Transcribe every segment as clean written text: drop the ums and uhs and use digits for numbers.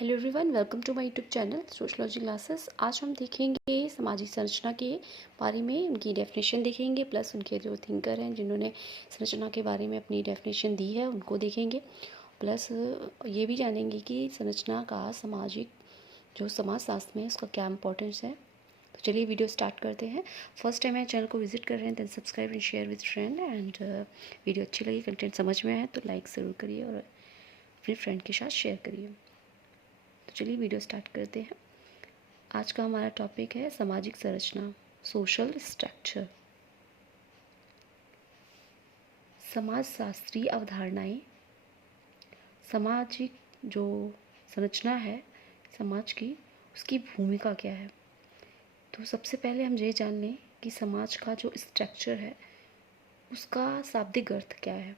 Hello everyone, welcome to my YouTube channel sociology classes. आज हम देखेंगे सामाजिक संरचना के बारे में, उनकी डेफिनेशन देखेंगे, प्लस उनके जो थिंकर हैं जिन्होंने संरचना के बारे में अपनी डेफिनेशन दी है उनको देखेंगे। प्लस ये भी जानेंगे कि संरचना का सामाजिक जो समाजशास्त्र में उसका क्या इंपॉर्टेंस है। तो चलिए वीडियो स्टार्ट करते हैं। फर्स्ट टाइम मेरे चैनल को विजिट कर रहे हैं, then subscribe and share with friend. And video अच्छी लगी, कंटेंट समझ में आए तो लाइक ज़रूर करिए और अपने फ्रेंड के साथ शेयर करिए। तो चलिए वीडियो स्टार्ट करते हैं। आज का हमारा टॉपिक है सामाजिक संरचना, सोशल स्ट्रक्चर। समाजशास्त्रीय अवधारणाएं। सामाजिक जो संरचना है समाज की, उसकी भूमिका क्या है। तो सबसे पहले हम ये जान लें कि समाज का जो स्ट्रक्चर है उसका शाब्दिक अर्थ क्या है।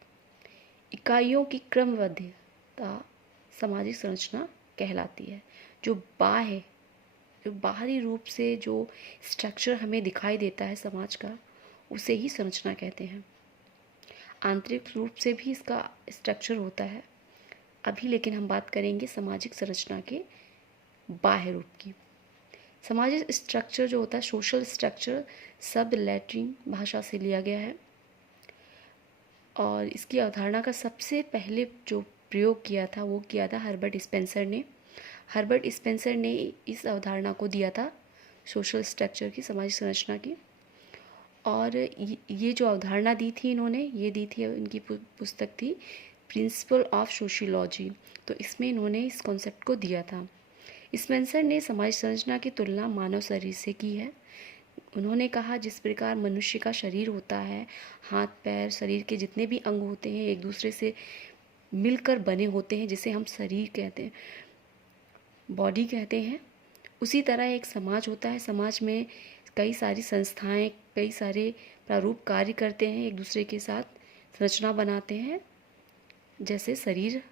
इकाइयों की क्रमबद्धता सामाजिक संरचना कहलाती है। जो बाहरी रूप से जो स्ट्रक्चर हमें दिखाई देता है समाज का, उसे ही संरचना कहते हैं। आंतरिक रूप से भी इसका स्ट्रक्चर होता है अभी, लेकिन हम बात करेंगे सामाजिक संरचना के बाह्य रूप की। सामाजिक स्ट्रक्चर जो होता है, सोशल स्ट्रक्चर, शब्द लैटिन भाषा से लिया गया है और इसकी अवधारणा का सबसे पहले जो प्रयोग किया था वो किया था हर्बर्ट स्पेंसर ने। हर्बर्ट स्पेंसर ने इस अवधारणा को दिया था सोशल स्ट्रक्चर की, सामाजिक संरचना की। और ये जो अवधारणा दी थी इन्होंने, ये दी थी, इनकी पुस्तक थी प्रिंसिपल ऑफ सोशियोलॉजी। तो इसमें इन्होंने इस कॉन्सेप्ट को दिया था। स्पेंसर ने सामाजिक संरचना की तुलना मानव शरीर से की है। उन्होंने कहा जिस प्रकार मनुष्य का शरीर होता है, हाथ पैर, शरीर के जितने भी अंग होते हैं एक दूसरे से मिलकर बने होते हैं, जिसे हम शरीर कहते हैं, बॉडी कहते हैं। उसी तरह एक समाज होता है। समाज में कई सारी संस्थाएं, कई सारे प्रारूप कार्य करते हैं, एक दूसरे के साथ संरचना बनाते हैं। जैसे शरीर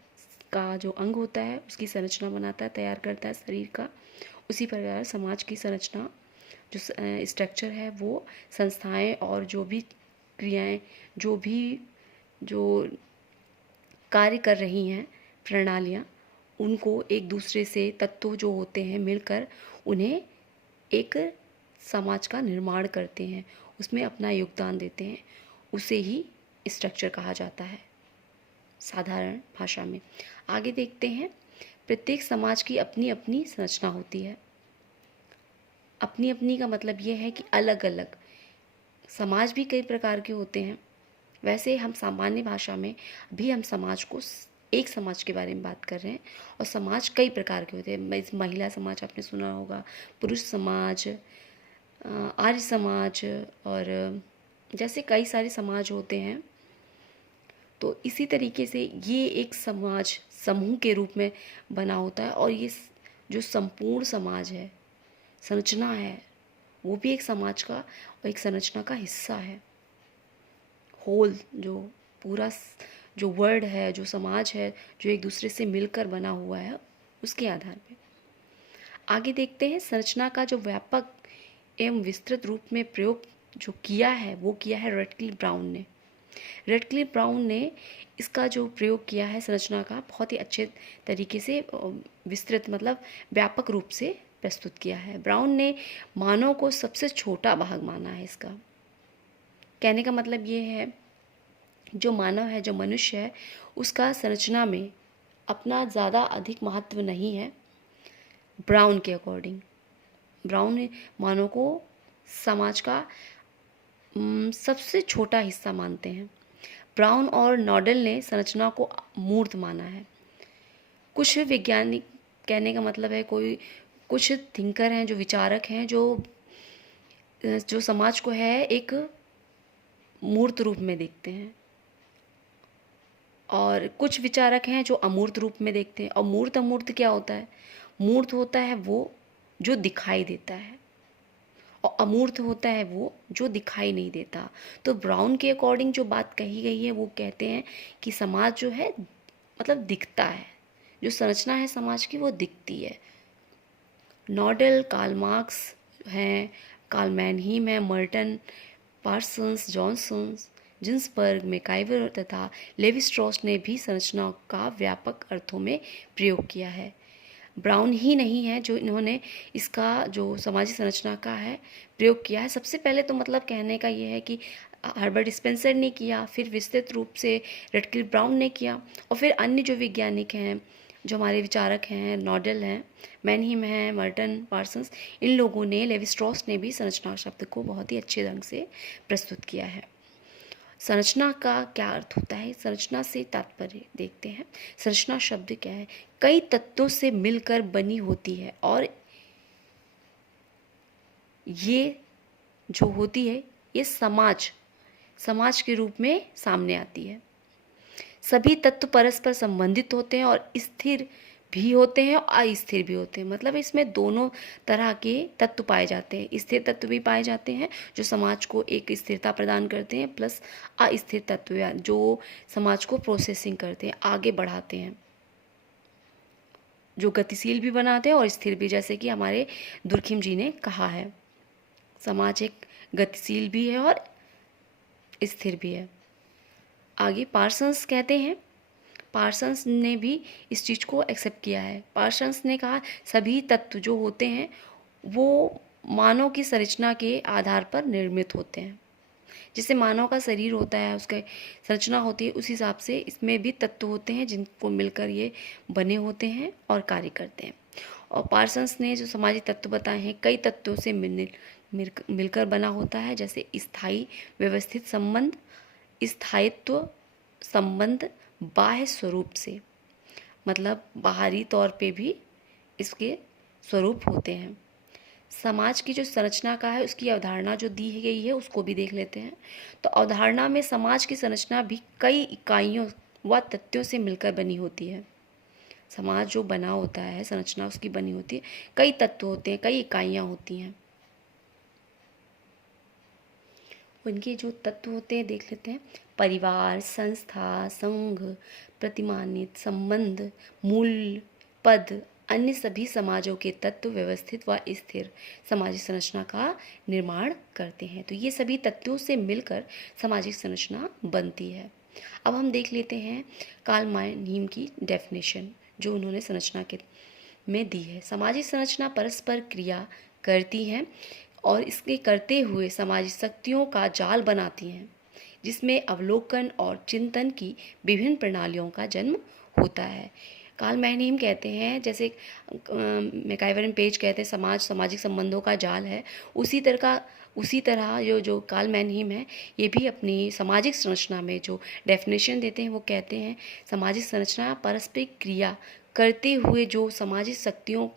का जो अंग होता है उसकी संरचना बनाता है, तैयार करता है शरीर का, उसी प्रकार समाज की संरचना जो स्ट्रक्चर है वो संस्थाएं और जो भी क्रियाएं, जो कार्य कर रही हैं प्रणालियाँ, उनको एक दूसरे से तत्व जो होते हैं मिलकर उन्हें एक समाज का निर्माण करते हैं, उसमें अपना योगदान देते हैं। उसे ही स्ट्रक्चर कहा जाता है साधारण भाषा में। आगे देखते हैं। प्रत्येक समाज की अपनी अपनी संरचना होती है। अपनी अपनी का मतलब ये है कि अलग अलग। समाज भी कई प्रकार के होते हैं। वैसे हम सामान्य भाषा में भी हम समाज को, एक समाज के बारे में बात कर रहे हैं, और समाज कई प्रकार के होते हैं। महिला समाज आपने सुना होगा, पुरुष समाज, आर्य समाज, और जैसे कई सारे समाज होते हैं। तो इसी तरीके से ये एक समाज समूह के रूप में बना होता है, और ये जो संपूर्ण समाज है, संरचना है, वो भी एक समाज का और एक संरचना का हिस्सा है। होल, जो पूरा जो वर्ड है, जो समाज है, जो एक दूसरे से मिलकर बना हुआ है, उसके आधार पे आगे देखते हैं। संरचना का जो व्यापक एवं विस्तृत रूप में प्रयोग जो किया है वो किया है रटक्लिफ ब्राउन ने। रटक्लिफ ब्राउन ने इसका जो प्रयोग किया है संरचना का, बहुत ही अच्छे तरीके से विस्तृत मतलब व्यापक रूप से प्रस्तुत किया है। ब्राउन ने मानव को सबसे छोटा भाग माना है। इसका कहने का मतलब ये है, जो मानव है, जो मनुष्य है, उसका संरचना में अपना ज़्यादा अधिक महत्व नहीं है। ब्राउन के अकॉर्डिंग, ब्राउन ने मानव को समाज का सबसे छोटा हिस्सा मानते हैं। ब्राउन और नॉडेल ने संरचना को मूर्त माना है। कुछ वैज्ञानिक, कहने का मतलब है कुछ थिंकर हैं, जो विचारक हैं, जो समाज को है एक मूर्त रूप में देखते हैं, और कुछ विचारक हैं जो अमूर्त रूप में देखते हैं। और मूर्त अमूर्त क्या होता है? मूर्त होता है वो जो दिखाई देता है, और अमूर्त होता है वो जो दिखाई नहीं देता। तो ब्राउन के अकॉर्डिंग जो बात कही गई है, वो कहते हैं कि समाज जो है मतलब दिखता है, जो संरचना है समाज की वो दिखती है। नॉडेल, कार्ल मार्क्स हैं, कार्ल मैनहीम है, Merton, Parsons, Johnsons, Ginsberg, MacIver तथा लेवी स्ट्रॉस ने भी संरचना का व्यापक अर्थों में प्रयोग किया है। ब्राउन ही नहीं है जो इन्होंने इसका जो सामाजिक संरचना का है प्रयोग किया है। सबसे पहले तो मतलब कहने का ये है कि हर्बर्ट स्पेंसर ने किया, फिर विस्तृत रूप से रटक्लिफ ब्राउन ने किया, और फिर अन्य जो वैज्ञानिक हैं, जो हमारे विचारक हैं, नॉडेल हैं, मैनहीम हैं, मर्टन, पार्सन्स, इन लोगों ने, लेवी स्ट्रॉस ने भी संरचना शब्द को बहुत ही अच्छे ढंग से प्रस्तुत किया है। संरचना का क्या अर्थ होता है, संरचना से तात्पर्य देखते हैं। संरचना शब्द क्या है? कई तत्वों से मिलकर बनी होती है, और ये जो होती है ये समाज के रूप में सामने आती है। सभी तत्व परस्पर संबंधित होते हैं और स्थिर भी होते हैं और अस्थिर भी होते हैं। मतलब इसमें दोनों तरह के तत्व पाए जाते हैं। स्थिर तत्व भी पाए जाते हैं जो समाज को एक स्थिरता प्रदान करते हैं, प्लस अस्थिर तत्व जो समाज को प्रोसेसिंग करते हैं, आगे बढ़ाते हैं, जो गतिशील भी बनाते हैं और स्थिर भी। जैसे कि हमारे दुर्खिम जी ने कहा है, समाज एक गतिशील भी है और स्थिर भी है। आगे पार्सन्स कहते हैं, पार्सन्स ने भी इस चीज़ को एक्सेप्ट किया है। पार्सन्स ने कहा सभी तत्व जो होते हैं वो मानव की संरचना के आधार पर निर्मित होते हैं। जैसे मानव का शरीर होता है, उसकी संरचना होती है, उस हिसाब से इसमें भी तत्व होते हैं जिनको मिलकर ये बने होते हैं और कार्य करते हैं। और पार्सन्स ने जो सामाजिक तत्व बताए हैं, कई तत्वों से मिलकर बना होता है, जैसे स्थायी व्यवस्थित संबंध, स्थायित्व संबंध, बाह्य स्वरूप से, मतलब बाहरी तौर पे भी इसके स्वरूप होते हैं। समाज की जो संरचना का है उसकी अवधारणा जो दी गई है उसको भी देख लेते हैं। तो अवधारणा में समाज की संरचना भी कई इकाइयों व तत्वों से मिलकर बनी होती है। समाज जो बना होता है, संरचना उसकी बनी होती है, कई तत्व होते हैं, कई इकाइयाँ होती हैं। उनके जो तत्व होते हैं देख लेते हैं। परिवार, संस्था, संघ, प्रतिमानित, संबंध, मूल, पद, अन्य सभी समाजों के तत्व व्यवस्थित व स्थिर सामाजिक संरचना का निर्माण करते हैं। तो ये सभी तत्वों से मिलकर सामाजिक संरचना बनती है। अब हम देख लेते हैं कार्ल मैनहीम की डेफिनेशन जो उन्होंने संरचना के में दी है। सामाजिक संरचना परस्पर क्रिया करती हैं और इसके करते हुए सामाजिक शक्तियों का जाल बनाती हैं, जिसमें अवलोकन और चिंतन की विभिन्न प्रणालियों का जन्म होता है। कार्ल मैनहीम कहते हैं, जैसे मैकाइवर एंड पेज कहते हैं समाज सामाजिक संबंधों का जाल है, उसी तरह जो कार्ल मैनहीम है ये भी अपनी सामाजिक संरचना में जो डेफिनेशन देते हैं वो कहते हैं सामाजिक संरचना पारस्परिक क्रिया करते हुए जो सामाजिक शक्तियों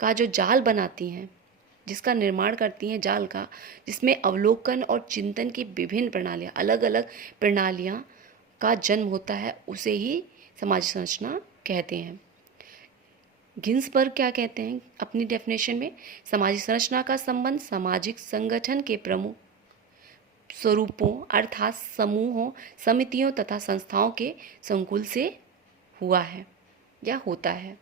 का जो जाल बनाती हैं, जिसका निर्माण करती हैं, जाल का, जिसमें अवलोकन और चिंतन की विभिन्न प्रणालियाँ, अलग अलग प्रणालियाँ का जन्म होता है, उसे ही सामाजिक संरचना कहते हैं। गिन्सबर्ग क्या कहते हैं अपनी डेफिनेशन में? सामाजिक संरचना का संबंध सामाजिक संगठन के प्रमुख स्वरूपों अर्थात समूहों, समितियों तथा संस्थाओं के संकुल से हुआ है या होता है।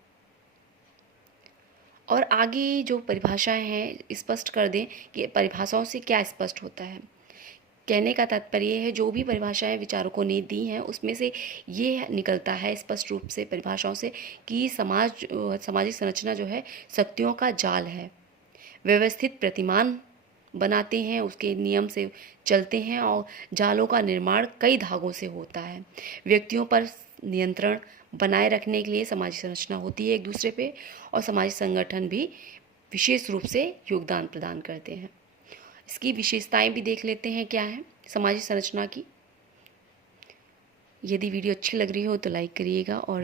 और आगे जो परिभाषाएं हैं स्पष्ट कर दें कि परिभाषाओं से क्या स्पष्ट होता है। कहने का तात्पर्य है जो भी परिभाषाएं विचारकों ने दी हैं उसमें से ये निकलता है स्पष्ट रूप से परिभाषाओं से कि सामाजिक संरचना जो है शक्तियों का जाल है, व्यवस्थित प्रतिमान बनाते हैं, उसके नियम से चलते हैं और जालों का निर्माण कई धागों से होता है। व्यक्तियों पर नियंत्रण बनाए रखने के लिए सामाजिक संरचना होती है एक दूसरे पे, और सामाजिक संगठन भी विशेष रूप से योगदान प्रदान करते हैं। इसकी विशेषताएं भी देख लेते हैं क्या है सामाजिक संरचना की। यदि वीडियो अच्छी लग रही हो तो लाइक करिएगा और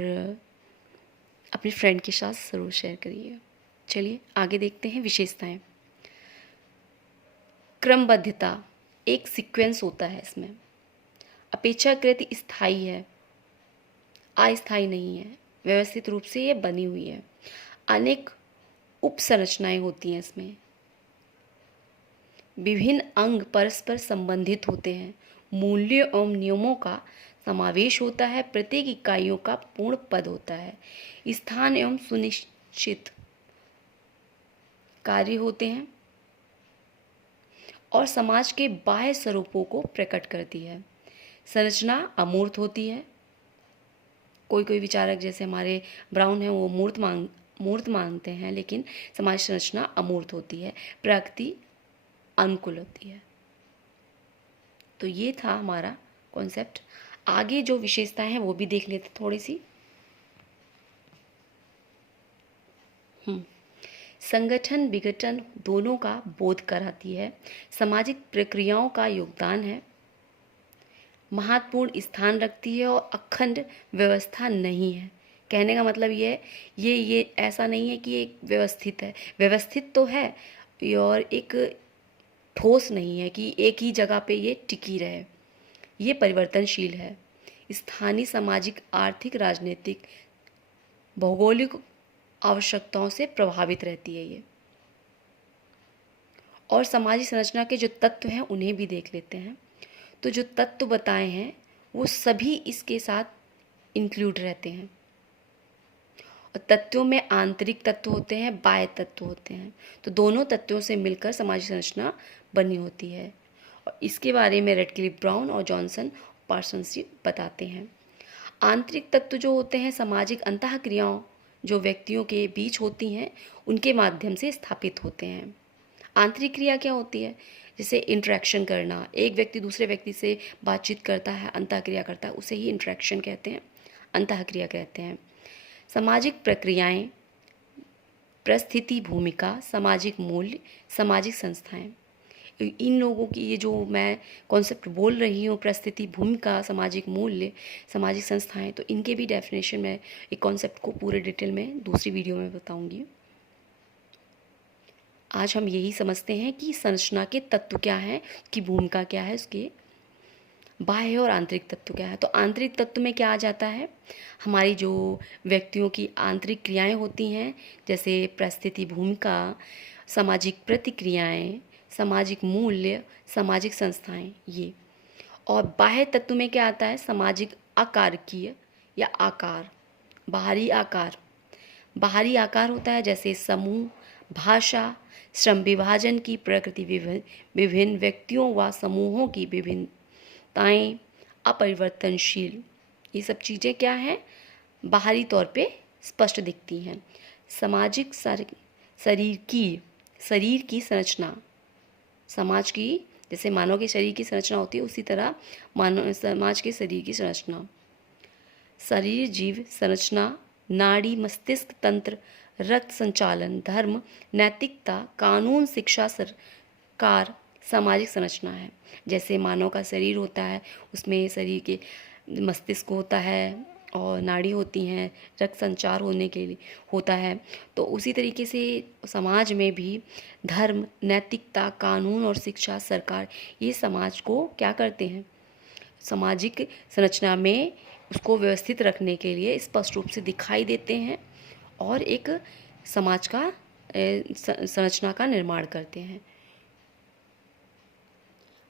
अपने फ्रेंड के साथ ज़रूर शेयर करिएगा। चलिए आगे देखते हैं विशेषताएं। क्रमबद्धता, एक सीक्वेंस होता है इसमें। अपेक्षाकृत स्थायी है, अस्थायी नहीं है, व्यवस्थित रूप से ये बनी हुई है। अनेक उपसंरचनाएं होती हैं इसमें। विभिन्न अंग परस्पर संबंधित होते हैं। मूल्यों एवं नियमों का समावेश होता है। प्रत्येक इकाइयों का पूर्ण पद होता है। स्थान एवं सुनिश्चित कार्य होते हैं और समाज के बाह्य स्वरूपों को प्रकट करती है। संरचना अमूर्त होती है। कोई विचारक जैसे हमारे ब्राउन हैं वो मूर्त मूर्त मानते हैं, लेकिन समाज संरचना अमूर्त होती है, प्रकृति अनुकूल होती है। तो ये था हमारा कॉन्सेप्ट। आगे जो विशेषताएं हैं वो भी देख लेते थोड़ी सी। संगठन विघटन दोनों का बोध कराती है, सामाजिक प्रक्रियाओं का योगदान है, महत्वपूर्ण स्थान रखती है और अखंड व्यवस्था नहीं है। कहने का मतलब ये ऐसा नहीं है कि एक व्यवस्थित है, व्यवस्थित तो है और एक ठोस नहीं है कि एक ही जगह पे ये टिकी रहे। ये परिवर्तनशील है, स्थानीय सामाजिक आर्थिक राजनीतिक भौगोलिक आवश्यकताओं से प्रभावित रहती है ये। और सामाजिक संरचना के जो तत्व हैं उन्हें भी देख लेते हैं। तो जो तत्व बताए हैं वो सभी इसके साथ इंक्लूड रहते हैं। और तत्वों में आंतरिक तत्व होते हैं, बाह्य तत्व होते हैं। तो दोनों तत्वों से मिलकर सामाजिक संरचना बनी होती है। और इसके बारे में रेडक्लिफ ब्राउन और जॉनसन पार्सनसी बताते हैं। आंतरिक तत्व जो होते हैं सामाजिक अंतःक्रियाओं जो व्यक्तियों के बीच होती हैं उनके माध्यम से स्थापित होते हैं। आंतरिक क्रिया क्या होती है? जैसे इंटरेक्शन करना, एक व्यक्ति दूसरे व्यक्ति से बातचीत करता है, अंतःक्रिया करता है, उसे ही इंटरेक्शन कहते हैं, अंतःक्रिया कहते हैं। सामाजिक प्रक्रियाएं, परिस्थिति, भूमिका, सामाजिक मूल्य, सामाजिक संस्थाएं, इन लोगों की ये जो मैं कॉन्सेप्ट बोल रही हूँ, परिस्थिति, भूमिका, सामाजिक मूल्य, सामाजिक संस्थाएं, तो इनके भी डेफिनेशन मैं एक कॉन्सेप्ट को पूरे डिटेल में दूसरी वीडियो में बताऊंगी। आज हम यही समझते हैं कि संरचना के तत्व क्या हैं, कि भूमिका क्या है, उसके बाह्य और आंतरिक तत्व क्या है। तो आंतरिक तत्व में क्या आ जाता है? हमारी जो व्यक्तियों की आंतरिक क्रियाएं होती हैं, जैसे परिस्थिति, भूमिका, सामाजिक प्रतिक्रियाएं, सामाजिक मूल्य, सामाजिक संस्थाएं, ये। और बाह्य तत्व में क्या आता है? सामाजिक आकारकीय या आकार, बाहरी आकार। बाहरी आकार होता है जैसे समूह, भाषा, श्रम विभाजन की प्रकृति, विभिन्न व्यक्तियों व समूहों की विभिन्नताएं, अपरिवर्तनशील। ये सब चीज़ें क्या हैं? बाहरी तौर पे स्पष्ट दिखती हैं। सामाजिक शरीर की संरचना, समाज की, जैसे मानव के शरीर की संरचना होती है उसी तरह मानव समाज के शरीर की संरचना। शरीर जीव संरचना, नाड़ी, मस्तिष्क तंत्र, रक्त संचालन, धर्म, नैतिकता, कानून, शिक्षा, सरकार सामाजिक संरचना है। जैसे मानव का शरीर होता है, उसमें शरीर के मस्तिष्क होता है और नाड़ी होती हैं, रक्त संचार होने के लिए होता है। तो उसी तरीके से समाज में भी धर्म, नैतिकता, कानून और शिक्षा, सरकार, ये समाज को क्या करते हैं? सामाजिक संरचना में उसको व्यवस्थित रखने के लिए स्पष्ट रूप से दिखाई देते हैं और एक समाज का संरचना का निर्माण करते हैं।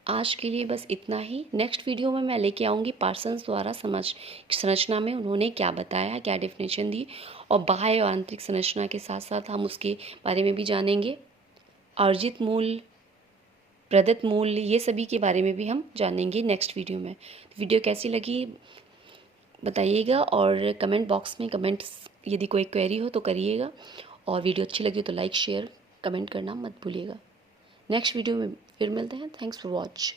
आज के लिए बस इतना ही। नेक्स्ट वीडियो में मैं लेके आऊँगी पार्सन्स द्वारा समाज संरचना में उन्होंने क्या बताया, क्या डेफिनेशन दी, और बाह्य और आंतरिक संरचना के साथ साथ हम उसके बारे में भी जानेंगे। अर्जित मूल्य, प्रदत्त मूल्य, ये सभी के बारे में भी हम जानेंगे नेक्स्ट वीडियो में। वीडियो कैसी लगी बताइएगा और कमेंट बॉक्स में कमेंट्स, यदि कोई क्वेरी हो तो करिएगा। और वीडियो अच्छी लगी तो लाइक, शेयर, कमेंट करना मत भूलिएगा। नेक्स्ट वीडियो में फिर मिलते हैं। Thanks for watch.